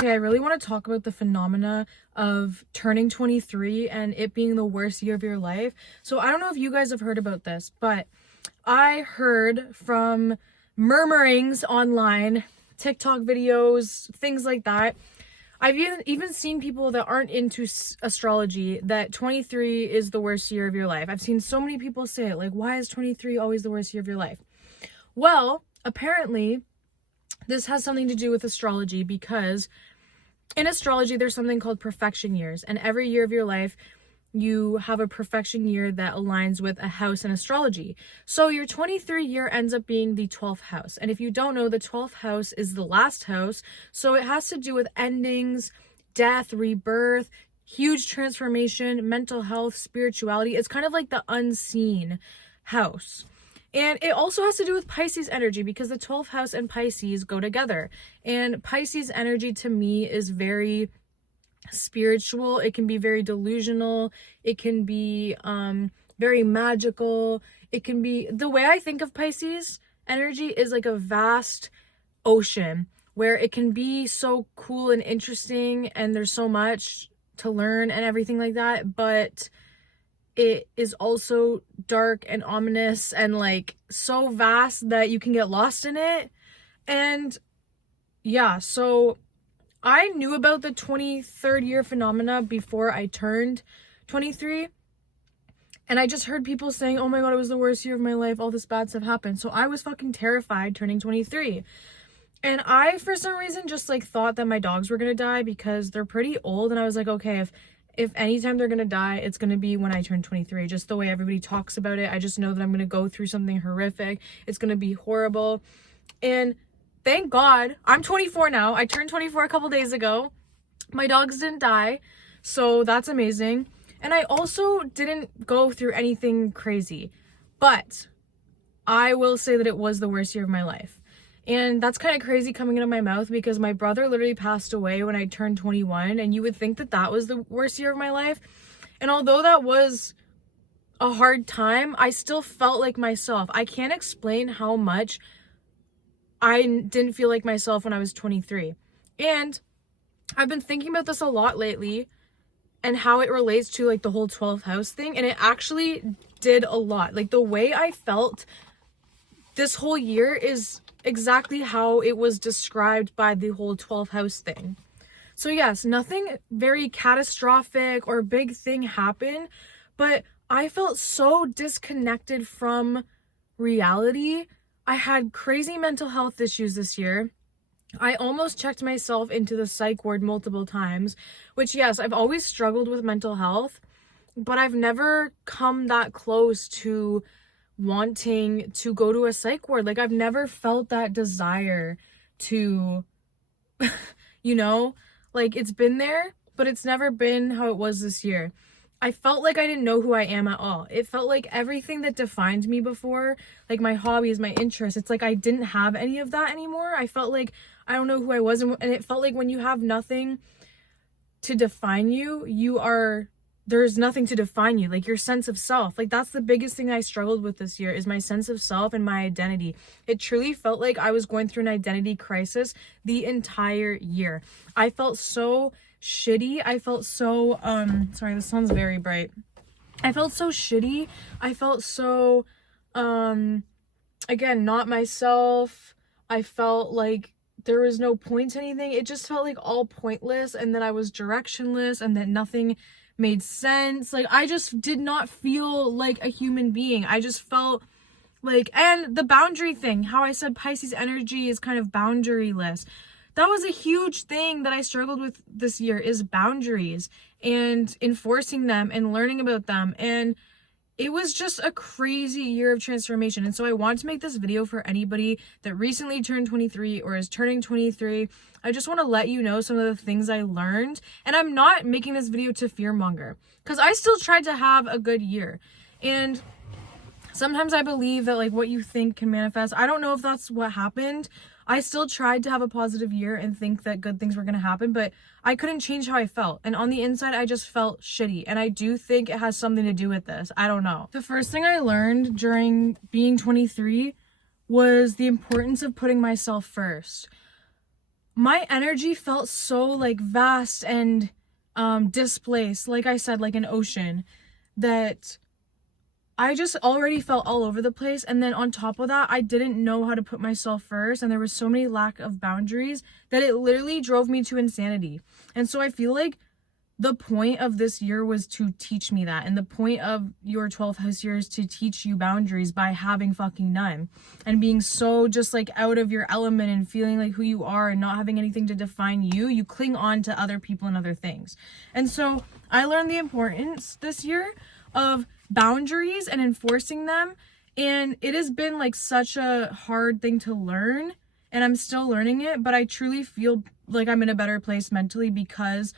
Okay, I really want to talk about the phenomena of turning 23 and it being the worst year of your life. So I don't know if you guys have heard about this, but I heard from murmurings online, TikTok videos, things like that. I've even seen people that aren't into astrology that 23 is the worst year of your life. I've seen so many people say it, like, why is 23 always the worst year of your life? Well, apparently, this has something to do with astrology because in astrology, there's something called perfection years, and every year of your life, you have a perfection year that aligns with a house in astrology. So your 23 year ends up being the 12th house. And if you don't know, the 12th house is the last house. So it has to do with endings, death, rebirth, huge transformation, mental health, spirituality. It's kind of like the unseen house. And it also has to do with Pisces energy because the 12th house and Pisces go together. And Pisces energy to me is very spiritual. It can be very delusional. It can be very magical. It can be, the way I think of Pisces energy is like a vast ocean where it can be so cool and interesting and there's so much to learn and everything like that, but it is also dark and ominous and like so vast that you can get lost in it. And yeah, so I knew about the 23rd year phenomena before I turned 23. And I just heard people saying, oh my God, it was the worst year of my life. All this bad stuff happened. So I was fucking terrified turning 23. And I, for some reason, just like thought that my dogs were going to die because they're pretty old. And I was like, okay, if anytime they're going to die, it's going to be when I turn 23. Just the way everybody talks about it. I just know that I'm going to go through something horrific. It's going to be horrible. And thank God, I'm 24 now. I turned 24 a couple days ago. My dogs didn't die, so that's amazing. And I also didn't go through anything crazy, but I will say that it was the worst year of my life. And that's kind of crazy coming out of my mouth because my brother literally passed away when I turned 21, and you would think that that was the worst year of my life. And although that was a hard time, I still felt like myself. I can't explain how much I didn't feel like myself when I was 23. And I've been thinking about this a lot lately and how it relates to like the whole 12th house thing. And it actually did a lot. Like the way I felt this whole year is exactly how it was described by the whole 12th house thing. So yes, nothing very catastrophic or big thing happened, but I felt so disconnected from reality. I had crazy mental health issues this year. I almost checked myself into the psych ward multiple times, which yes, I've always struggled with mental health, but I've never come that close to wanting to go to a psych ward. Like I've never felt that desire to, like it's been there, but it's never been how it was this year. I felt like I didn't know who I am at all. It felt like everything that defined me before, like my hobbies, my interests, it's like I didn't have any of that anymore. I felt like I don't know who I was. And it felt like when you have nothing to define you, there's nothing to define you, like your sense of self. Like that's the biggest thing I struggled with this year is my sense of self and my identity. It truly felt like I was going through an identity crisis the entire year. I felt so shitty. I felt so sorry, the sun's very bright. I felt so shitty. I felt so again, not myself. I felt like there was no point to anything. It just felt like all pointless, and then I was directionless, and that nothing made sense. Like I just did not feel like a human being. I just felt like, and the boundary thing, how I said Pisces energy is kind of boundaryless. That was a huge thing that I struggled with this year, is boundaries and enforcing them and learning about them. And it was just a crazy year of transformation. And so I want to make this video for anybody that recently turned 23 or is turning 23. I just want to let you know some of the things I learned. And I'm not making this video to fearmonger because I still tried to have a good year. And sometimes I believe that like what you think can manifest. I don't know if that's what happened. I still tried to have a positive year and think that good things were going to happen, but I couldn't change how I felt. And on the inside, I just felt shitty. And I do think it has something to do with this. I don't know. The first thing I learned during being 23 was the importance of putting myself first. my energy felt so like vast and displaced, like I said, like an ocean, that I just already felt all over the place. And then on top of that, I didn't know how to put myself first, and there was so many lack of boundaries that it literally drove me to insanity. And so I feel like the point of this year was to teach me that. And the point of your 12th house year is to teach you boundaries by having fucking none. And being so just like out of your element and feeling like who you are and not having anything to define you, you cling on to other people and other things. And so I learned the importance this year of boundaries and enforcing them. And it has been like such a hard thing to learn. And I'm still learning it, but I truly feel like I'm in a better place mentally because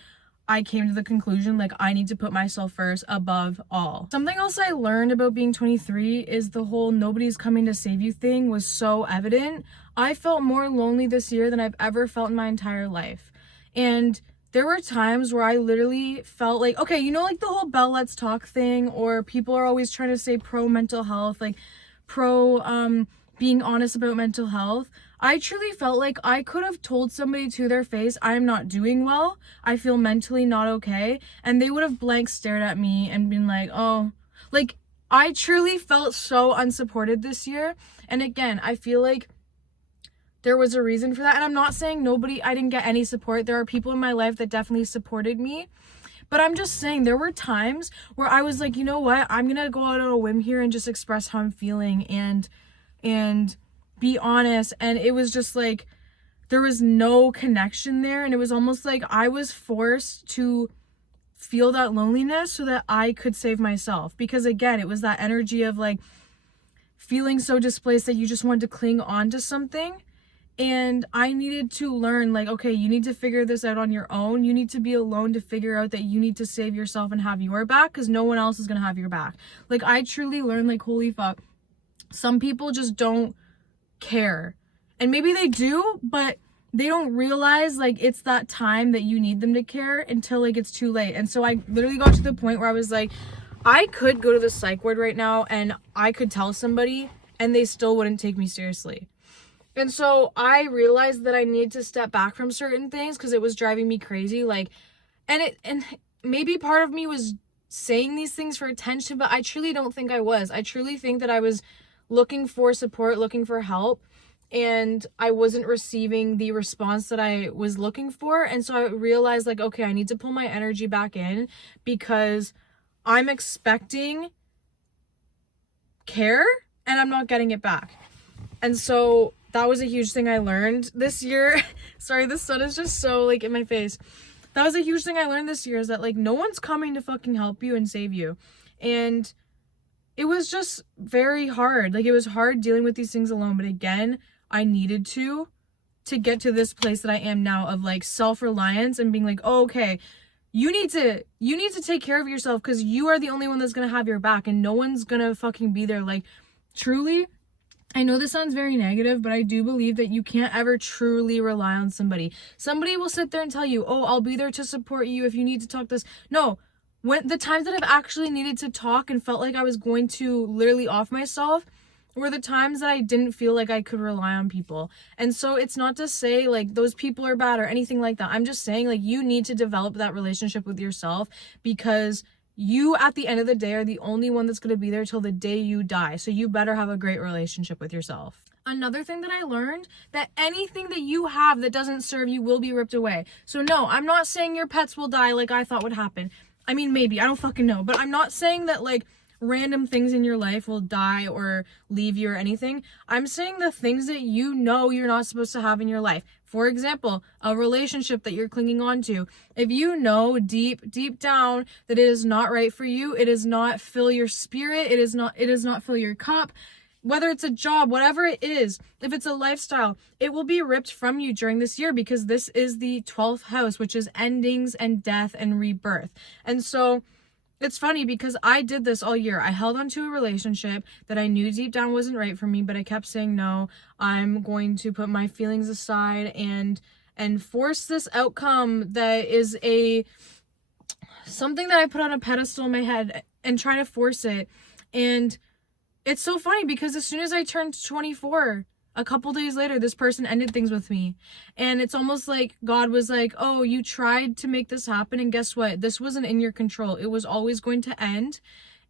I came to the conclusion like I need to put myself first above all. Something else I learned about being 23 is the whole nobody's coming to save you thing was so evident. I felt more lonely this year than I've ever felt in my entire life. And there were times where I literally felt like, okay, you know, like the whole Bell Let's Talk thing, or people are always trying to say pro mental health, like pro being honest about mental health. I truly felt like I could have told somebody to their face, I am not doing well, I feel mentally not okay, and they would have blank stared at me and been like, oh, like I truly felt so unsupported this year. And again, I feel like there was a reason for that. And I'm not saying I didn't get any support. There are people in my life that definitely supported me. But I'm just saying there were times where I was like, you know what? I'm going to go out on a whim here and just express how I'm feeling and be honest. And it was just like, there was no connection there. And it was almost like I was forced to feel that loneliness so that I could save myself. Because again, it was that energy of like feeling so displaced that you just wanted to cling on to something. And I needed to learn, like, okay, you need to figure this out on your own. You need to be alone to figure out that you need to save yourself and have your back, because no one else is going to have your back. Like, I truly learned, like, holy fuck, some people just don't care. And maybe they do, but they don't realize, like, it's that time that you need them to care until, like, it's too late. And so I literally got to the point where I was like, I could go to the psych ward right now and I could tell somebody and they still wouldn't take me seriously. And so I realized that I needed to step back from certain things because it was driving me crazy. Like, and maybe part of me was saying these things for attention, but I truly don't think I was. I truly think that I was looking for support, looking for help, and I wasn't receiving the response that I was looking for. And so I realized, like, okay, I need to pull my energy back in because I'm expecting care and I'm not getting it back. And so that was a huge thing I learned this year. Sorry, the sun is just so like in my face. That was a huge thing I learned this year, is that like no one's coming to fucking help you and save you. And it was just very hard. Like, it was hard dealing with these things alone. But again, I needed to get to this place that I am now of like self-reliance and being like, oh, okay, you need to take care of yourself because you are the only one that's going to have your back and no one's going to fucking be there. Like, truly, I know this sounds very negative, but I do believe that you can't ever truly rely on somebody. Somebody will sit there and tell you, oh, I'll be there to support you if you need to talk this. No, when the times that I've actually needed to talk and felt like I was going to literally off myself were the times that I didn't feel like I could rely on people. And so it's not to say like those people are bad or anything like that. I'm just saying like you need to develop that relationship with yourself, because you at the end of the day are the only one that's going to be there till the day you die. So you better have a great relationship with yourself. Another thing that I learned, that anything that you have that doesn't serve you will be ripped away. So no, I'm not saying your pets will die like I thought would happen. I mean, maybe, I don't fucking know, but I'm not saying that like random things in your life will die or leave you or anything. I'm saying the things that you know you're not supposed to have in your life. For example, a relationship that you're clinging on to. If you know deep down that it is not right for you, it does not fill your spirit, it does not fill your cup, whether it's a job, whatever it is, if it's a lifestyle, it will be ripped from you during this year, because this is the 12th house, which is endings and death and rebirth. And so it's funny because I did this all year. I held on to a relationship that I knew deep down wasn't right for me, but I kept saying, no, I'm going to put my feelings aside and force this outcome that is something that I put on a pedestal in my head and try to force it. And it's so funny because as soon as I turned 24, A couple days later, this person ended things with me. And it's almost like God was like, oh, you tried to make this happen, and guess what? This wasn't in your control. It was always going to end.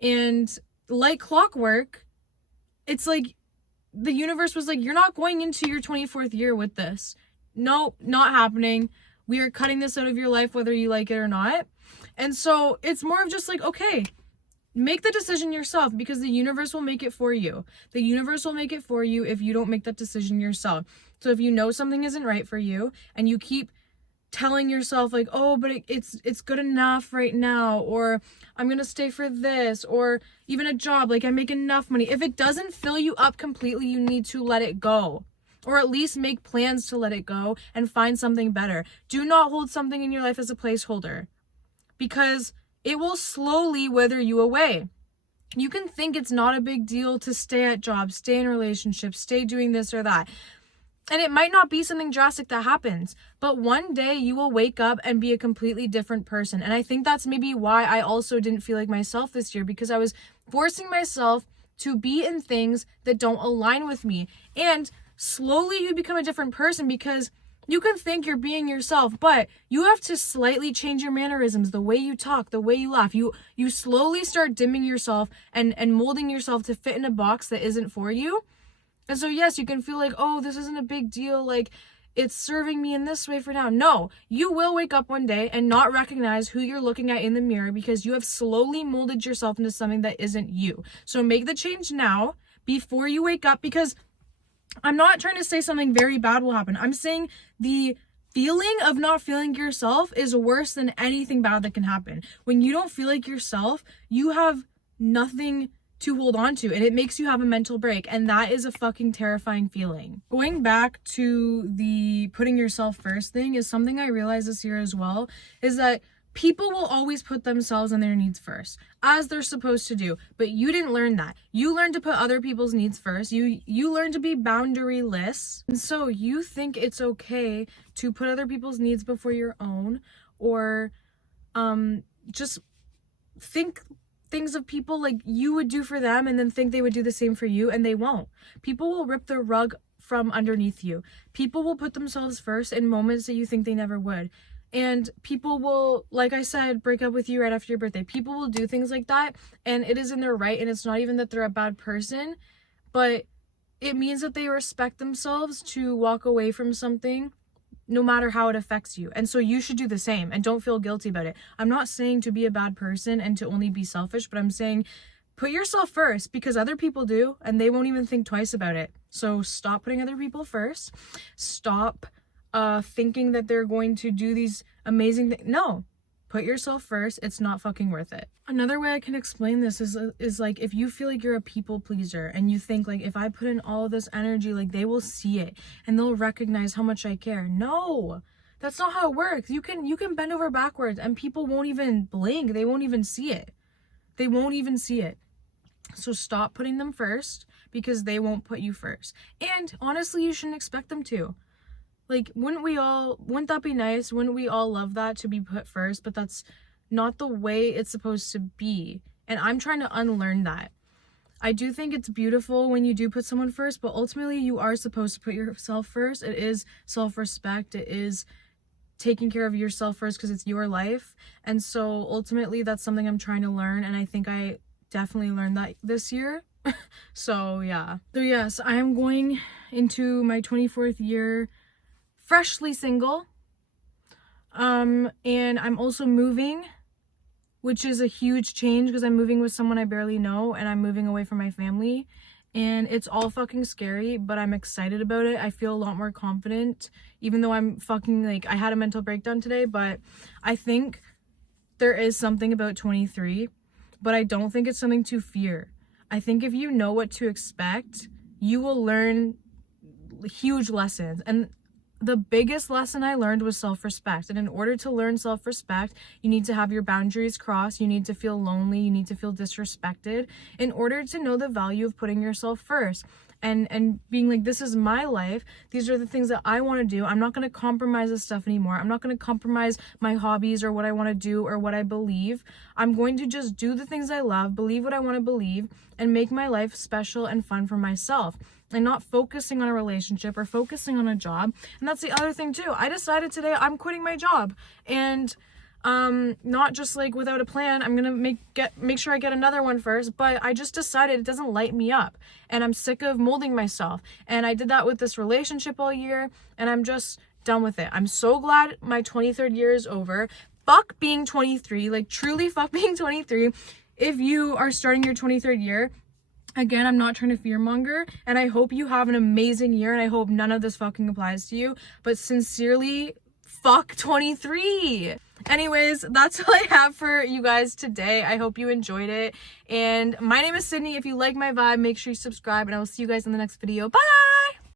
And like clockwork, it's like the universe was like, you're not going into your 24th year with this. No, not happening. We are cutting this out of your life, whether you like it or not. And so it's more of just like, okay, make the decision yourself, because the universe will make it for you. The universe will make it for you if you don't make that decision yourself. So if you know something isn't right for you and you keep telling yourself like, oh, but it's good enough right now, or I'm gonna stay for this, or even a job, like I make enough money. If it doesn't fill you up completely, you need to let it go, or at least make plans to let it go and find something better. Do not hold something in your life as a placeholder, because it will slowly wither you away. You can think it's not a big deal to stay at jobs, stay in relationships, stay doing this or that. And it might not be something drastic that happens, but one day you will wake up and be a completely different person. And I think that's maybe why I also didn't feel like myself this year, because I was forcing myself to be in things that don't align with me. And slowly you become a different person, because you can think you're being yourself, but you have to slightly change your mannerisms, the way you talk, the way you laugh. You slowly start dimming yourself and molding yourself to fit in a box that isn't for you. And so yes, you can feel like, oh, this isn't a big deal, like it's serving me in this way for now. No, you will wake up one day and not recognize who you're looking at in the mirror, because you have slowly molded yourself into something that isn't you. So make the change now before you wake up, because I'm not trying to say something very bad will happen. I'm saying the feeling of not feeling yourself is worse than anything bad that can happen. When you don't feel like yourself, you have nothing to hold on to, and it makes you have a mental break, and that is a fucking terrifying feeling. Going back to the putting yourself first thing is something I realized this year as well, is that people will always put themselves and their needs first, as they're supposed to do. But you didn't learn that. You learned to put other people's needs first. You learned to be boundaryless. And so you think it's okay to put other people's needs before your own, or just think things of people like you would do for them and then think they would do the same for you, and they won't. People will rip the rug from underneath you. People will put themselves first in moments that you think they never would. And people will, like I said, break up with you right after your birthday. People will do things like that, and it is in their right, and it's not even that they're a bad person, but it means that they respect themselves to walk away from something no matter how it affects you. And so you should do the same, and don't feel guilty about it. I'm not saying to be a bad person and to only be selfish, but I'm saying put yourself first, because other people do, and they won't even think twice about it. So stop putting other people first. Stop thinking that they're going to do these amazing things. No, put yourself first. It's not fucking worth it. Another way I can explain this is like, if you feel like you're a people pleaser and you think like, if I put in all of this energy, like they will see it and they'll recognize how much I care. No, that's not how it works. You can bend over backwards and people won't even blink. They won't even see it. They won't even see it. So stop putting them first, because they won't put you first. And honestly, you shouldn't expect them to. Like, wouldn't that be nice? Wouldn't we all love that, to be put first? But that's not the way it's supposed to be. And I'm trying to unlearn that. I do think it's beautiful when you do put someone first, but ultimately you are supposed to put yourself first. It is self-respect. It is taking care of yourself first, because it's your life. And so ultimately that's something I'm trying to learn. And I think I definitely learned that this year. So yeah. So yes, I am going into my 24th year freshly single, and I'm also moving, which is a huge change, because I'm moving with someone I barely know, and I'm moving away from my family, and it's all fucking scary, but I'm excited about it. I feel a lot more confident, even though I'm fucking like, I had a mental breakdown today. But I think there is something about 23, but I don't think it's something to fear. I think if you know what to expect, you will learn huge lessons. And the biggest lesson I learned was self-respect. And in order to learn self-respect, you need to have your boundaries crossed. You need to feel lonely. You need to feel disrespected in order to know the value of putting yourself first. And being like, this is my life. These are the things that I want to do. I'm not going to compromise this stuff anymore. I'm not going to compromise my hobbies or what I want to do or what I believe. I'm going to just do the things I love, believe what I want to believe, and make my life special and fun for myself. and not focusing on a relationship or focusing on a job. And that's the other thing too. I decided today I'm quitting my job, and not just like without a plan. I'm gonna make sure I get another one first, but I just decided it doesn't light me up, and I'm sick of molding myself. And I did that with this relationship all year, and I'm just done with it. I'm so glad my 23rd year is over. Fuck being 23, like truly fuck being 23. If you are starting your 23rd year, again, I'm not trying to fearmonger, and I hope you have an amazing year, and I hope none of this fucking applies to you, but sincerely, fuck 23. Anyways, that's all I have for you guys today. I hope you enjoyed it, and my name is Sydney. If you like my vibe, make sure you subscribe, and I will see you guys in the next video. Bye!